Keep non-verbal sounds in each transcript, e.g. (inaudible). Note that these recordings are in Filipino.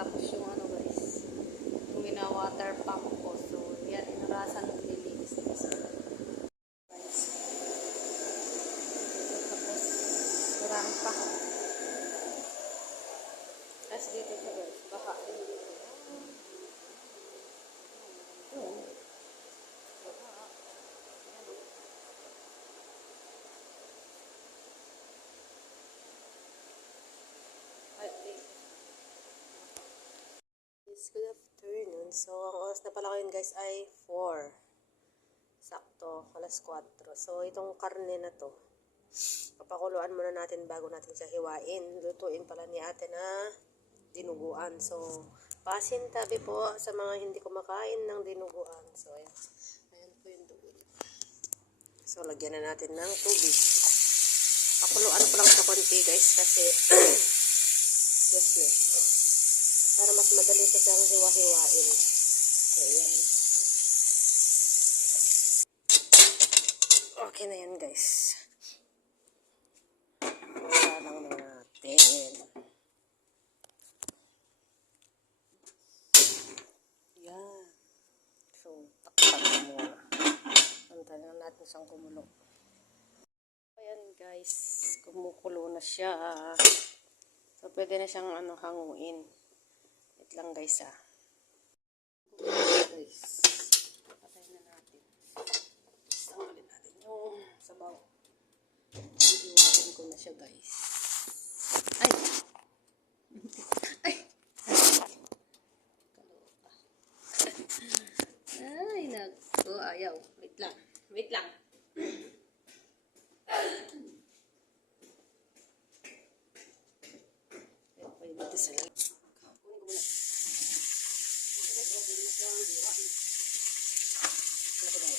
Tapos yung ano guys, yung wina-water pump ko. So, yan, inarasan ng lilinis. Guys. Tapos, marami pa. Tapos dito siya guys, baka din dito. Yun. Baka. Yan. Ay, dito. Yes, good afternoon. So, ang oras na pala ngayon guys ay 4. Sakto, alas 4. So, itong karne na to, papakuluan muna natin bago natin siya hiwain. Lutuin pala ni ate na dinuguan. So, pasintabi po sa mga hindi kumakain ng dinuguan. So, ayan. Ayan po yung dugo. So, lagyan na natin ng tubig. Pakuluan ko lang sa konti guys kasi (clears throat) yes, yes para mas madali ko siyang hiwa-hiwain. So, yan. Okay na yan, guys. Wala lang na natin. Yan. So, takpan mo. Antayin lang natin siyang kumulo. Ayan, guys. Kumukulo na siya. So, pwede na siyang ano, hanguin. Lang guys ah. Patayin na natin. Tanggalin natin yung sabaw. Iiwain ko na siya guys. Ay! Ay! Ay, naku. Ayaw. Wait lang. Wait lang. Pwede dito sa lalaki. Kunin ko muna.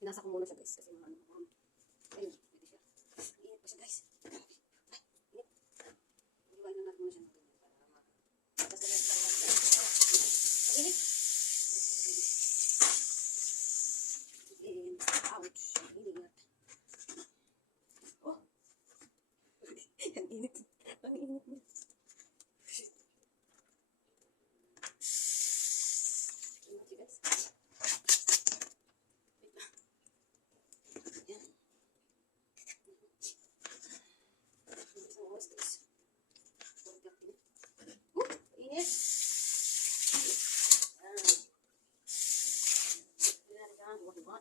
Nasa ko muna siya guys kasi mga ano.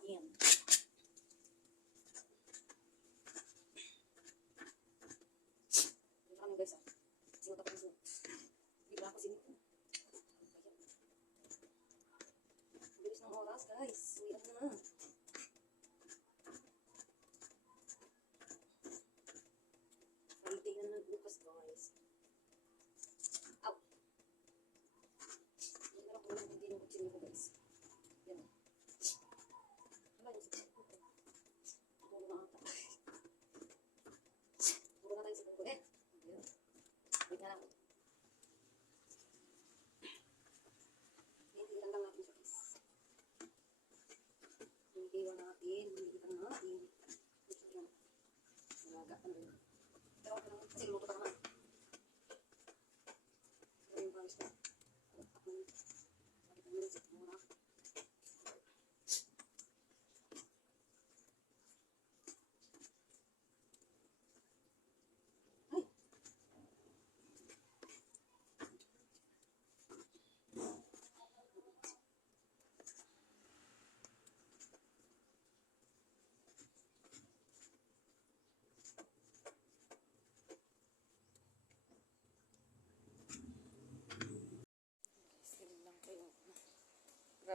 应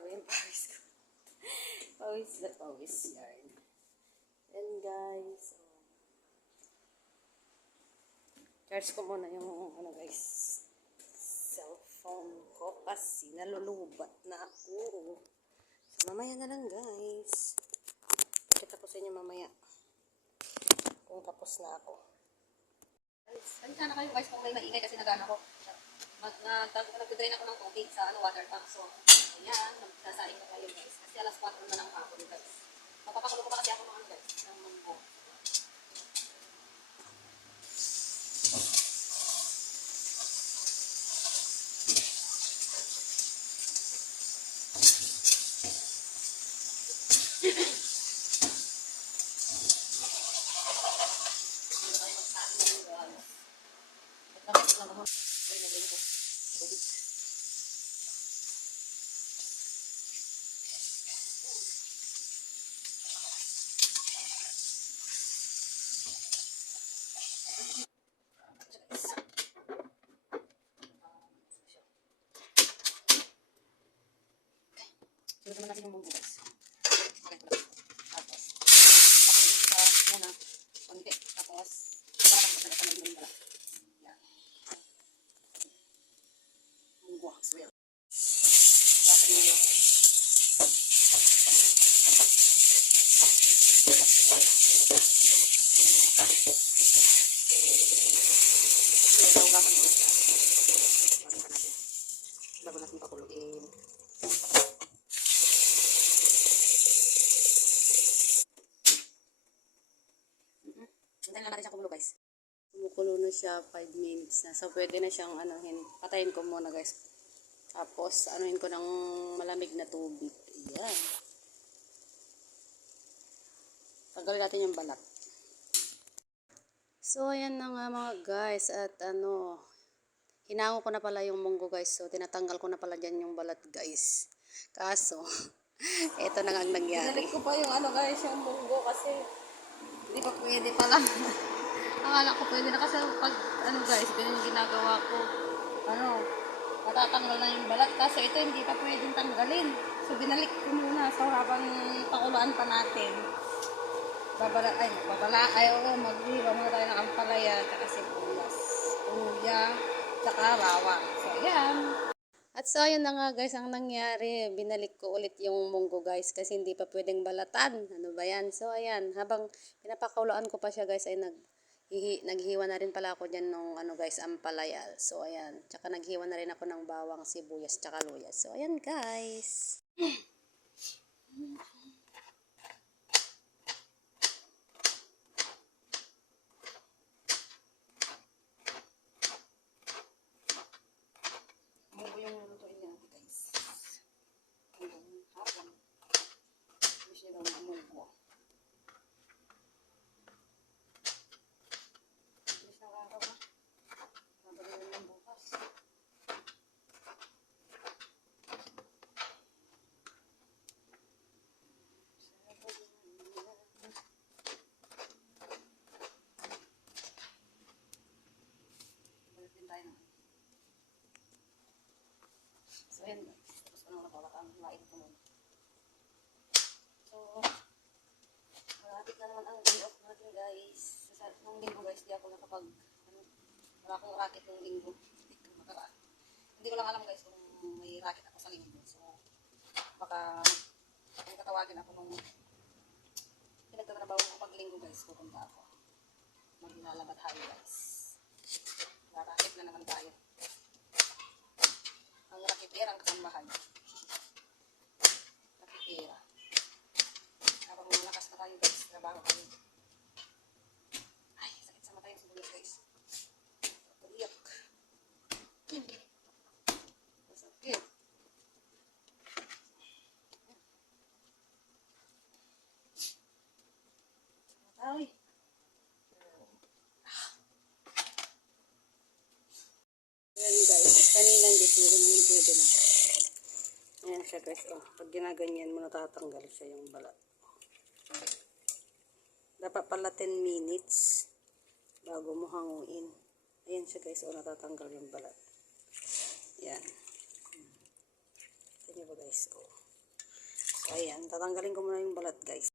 Grabe yung pawis ko. (laughs) pawis na pawis yarn. And guys, oh, Charge ko muna yung ano guys, cellphone ko kasi nalulubat na ako. So, mamaya na lang guys. Pakita ko sa inyo mamaya kung tapos na ako. Salita na kayo guys kung may maingay kasi nagana ko. Mag, nag, nag-drain ako ng tubig sa ano, water tank. So, ayan, nagsasaing ko kayo guys. Kasi alas 4 na ng hapon guys. Mapapakulo ko pa kasi ako ng ano guys, ng munggo. Hindi tayo magsaing ng guys. Bakit lang ako? Ay, nagayin ko. Tubig. Sunod naman natin yung munggo guys. Okay, ito lang. Tapos, pakulit sa muna. Konti. Tapos, parang masarap na yung bala. Yan. Munggo as well. Tapos yun. Hindi, naugasan ko siya. Bago pa natin. Bago natin pakuluin. Hintayin lang natin siya kumulo guys. Kumukulo na siya 5 minutes na. So, pwede na siyang anuhin. Patayin ko muna guys. Tapos, anuhin ko ng malamig na tubig. Ayan. Tanggalin natin yung balat. So, ayan na nga mga guys. At ano, hinango ko na pala yung munggo guys. So, tinatanggal ko na pala dyan yung balat guys. Kaso, (laughs) eto na nga ang nangyari. Balik ko pa yung ano guys, yung munggo kasi hindi pa pwede pala. (laughs) Akala ko pwede na kasi pag ano guys, ganyan yung ginagawa ko. Ano, matatanggal na yung balat kasi ito hindi pa pwedeng tanggalin. So binalik ko muna so habang pakuluan pa natin. Babala, ay, babala, ay, oo, maghiwa muna tayo ng ampalaya, tsaka sibuyas, luya, tsaka rawa. So, yan. At so, ayun na nga guys, ang nangyari, binalik ko ulit yung munggo guys kasi hindi pa pwedeng balatan. Ano ba yan? So, ayan, habang pinapakaulaan ko pa siya guys, ay nag, hihi, naghiwa na rin pala ako dyan nung ano guys, ampalaya. So, ayan, tsaka naghiwa na rin ako ng bawang, sibuyas, tsaka luya. So, ayan guys. (clears throat) Munggo yung lulutuin niya natin guys. Hanggang hapon. Hindi siya daw na munggo. Bilis na araw na. Mabalik ng bukas. Balik din tayo ng So, ayan guys. Tapos ko nang natawag ang lain ko muna. So, malapit na naman ang day off natin guys. Sa nung linggo guys, di ako nakapag, ano, wala akong racket nung linggo. Hindi ko lang alam guys kung may racket ako sa linggo. So, baka kung katawagin ako nung pinagtatrabaho ko pag linggo guys, pupunta ako. Maglalabat tayo guys. Racket na naman tayo ang rakipera ang kasambahan. Rakipera. Habang malakas na tayo guys, trabaho tayo. Ay, sakit sa mata yung sibuyas guys. Tuliyak. Masakit. Ay. Ayan guys, kanina hindi pwede ngayon pwede na. Ayan siya guys, oh. Pag ginaganyan mo, natatanggal siya yung balat. Dapat pala 10 minutes bago mo hanguin. Ayan siya guys, oh, natatanggal yung balat. Ayan. Tignan ba guys, oh. So, ayan, tatanggalin ko muna yung balat guys.